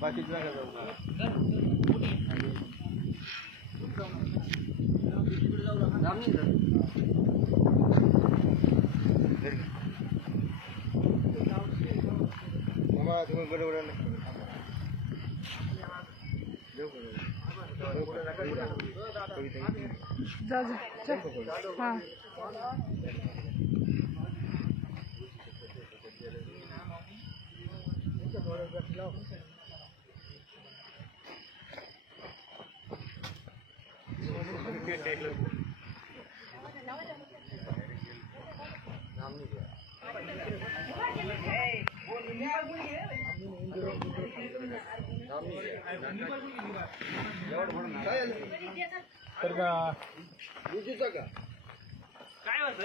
बाकी तर का काय होतं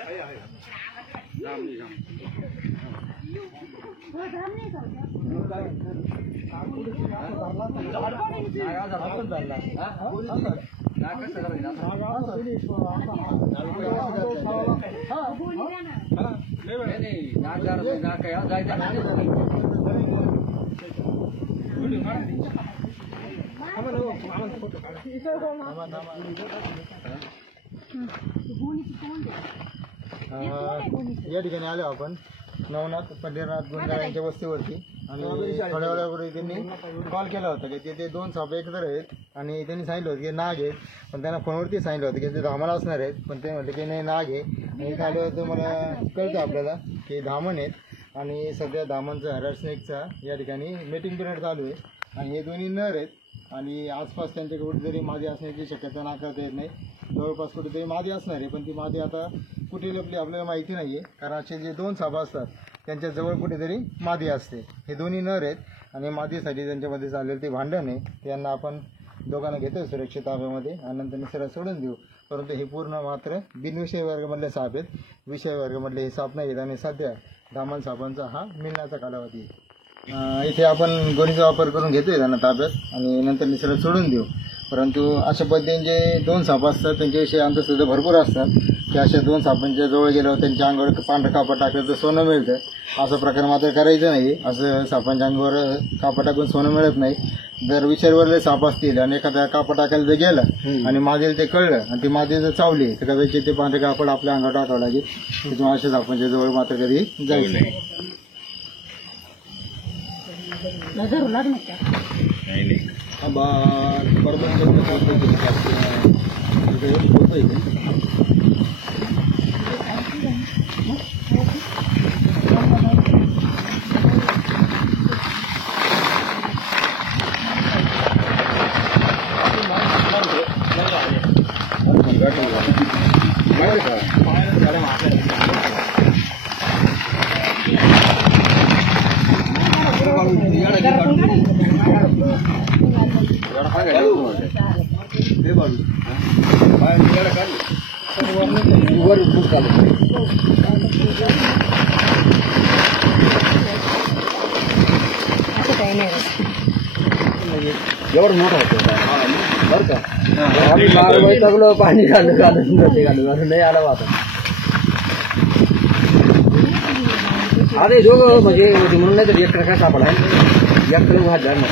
या ठिकाणी आलो आपण नवनाथ पंढरीनाथ गुंजाळ यांच्या वस्तीवरती आणि थोड्या वेळापूर्वी त्यांनी कॉल केला होता की ते दोन साप एकत्र आहेत आणि त्यांनी सांगितलं होतं की नाग आहेत, पण त्यांना फोनवरती सांगितलं होतं की ते धामण असणार आहेत, पण ते म्हटले की नाही नाग आहे. आणि इथं आलं होतं मला कळतं आपल्याला की धामण आहेत आणि सध्या धामणचा हरर स्नेकचा या ठिकाणी मीटिंग पिरियड चालू आहे आणि हे दोन्ही नर आहेत आणि आसपास त्यांच्याकडे कुठेतरी मादी असण्याची शक्यता नाकारता येत नाही. जवळपास कुठेतरी मादी असणार आहे, पण ती मादी आता कुठे लपली आपल्याला माहिती नाही आहे, कारण असे जे दोन साप असतात त्यांच्या जवळ कुठेतरी मादी असते. हे दोन्ही नर आहेत आणि मादीसाठी त्यांच्यामध्ये चाललेलं ते भांडण आहे, त्यांना आपण दोघांना घेतोय सुरक्षित ताब्यामध्ये आणि नंतर निसर्गात सोडून देऊ. परंतु हे पूर्ण मात्र बिनविषय वर्गामधले साप आहेत, विषय वर्गामधले हे साप नाही आहेत आणि सध्या धामण सापांचा हा मिळण्याचा कालावधी आहे. इथे आपण गोणीचा वापर करून घेतोय त्यांना ताब्यात आणि नंतर निसर्गात सोडून देऊ. परंतु अशा पद्धतीने जे दोन साप असतात त्यांच्याविषयी अंधश्रद्धा भरपूर असतात की अशा दोन सापांच्या जवळ गेल्यावर त्यांच्या अंगावर पांढरं कापड टाकलं तर सोनं मिळतं, असा प्रकार मात्र करायचं नाही. असं सापांच्या अंगावर कापड टाकून सोनं मिळत नाही. जर विषारीवरले साप असतील आणि एखाद्या कापड टाकायला जर गेलं आणि मादेला ते कळलं आणि ती मादी जर चावली तर कदाचित ते पांढरे कापड आपल्या अंगावर टाकावं लागेल. त्याच्यामुळे अशा सापांच्या जवळ मात्र कधी जायचं नाही. एवढं मोठं होतं बरं का, आम्ही लागलो पाणी घालून घालून नाही आला वाटत. अरे दोघं म्हणजे म्हणून नाही तर एक प्रकार सापडा एक किलो भात झाला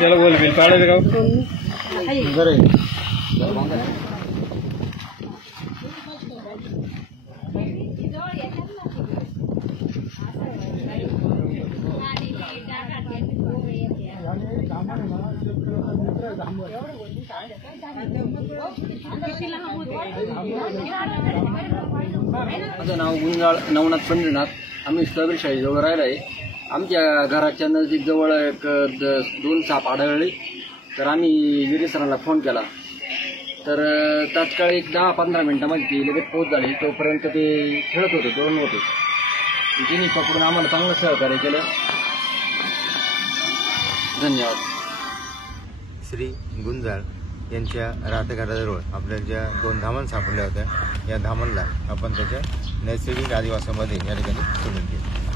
त्याला बोल बिल काढायचं का बरं. माझं नाव गुंजाळ नवनाथ पंढरीनाथ. आम्ही स्ट्रॉबेरी शाळेजवळ राहिला आहे. आमच्या घराच्या नजीक जवळ एक दोन साप आढळले, तर आम्ही गिरी सरांना फोन केला. तर तात्काळ एक 10-15 मिनिटांमध्ये ती लगेच पोहोच झाली. तोपर्यंत ते खेळत होते, दोन होते. तिने पकडून आम्हाला चांगलं सहकार्य केलं. धन्यवाद. गायत्री गुंजाळ यांच्या राहत्या आपल्याला ज्या 2 धामण सापडल्या होत्या, या धामणला आपण त्याच्या नैसर्गिक आदिवासामध्ये या ठिकाणी सोडून दिले.